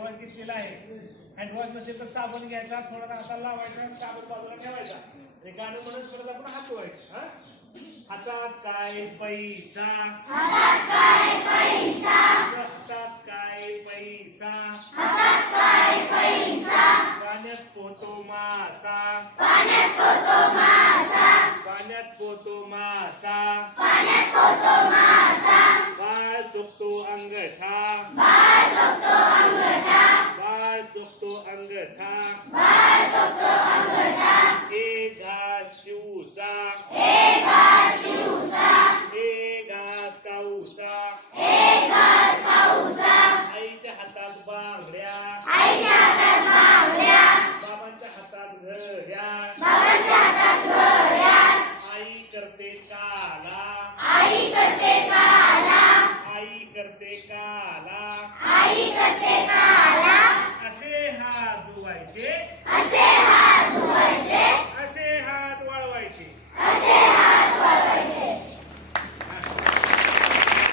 Handwash घेतलेला आहे. Handwash नसेल तर साबण घ्यायचा, थोडा हाताला लावायचा, साबण बाजूला ठेवायचा. हे गाणं म्हणत परत आपण हात धुवायचे. हातात काय पैसा, हातात काय पैसा, हातात काय पैसा, हातात काय पैसा, पाण्यात पोहतो मासा, पाण्यात पोहतो मासा, पाण्यात पोहतो मासा, पाण्यात पोहतो मासा, बाळ चुकतो अंगठा, बाळ चुकतो अंगठा, बाळ चुकतो अंगठा, बाळ चुकतो अंगठा, एक घास शिवचा, एक घास शिवचा, एक घास काऊचा, एक घास काऊचा, आईच्या हातात बांगड्या, आईच्या हातात बांगड्या, बाबांच्या हातात घड्या, बाबांच्या हातात घड्या, आई करते काला, आई करते काला, आई करते काला, आई करते काला, असे हात धुवायचे, असे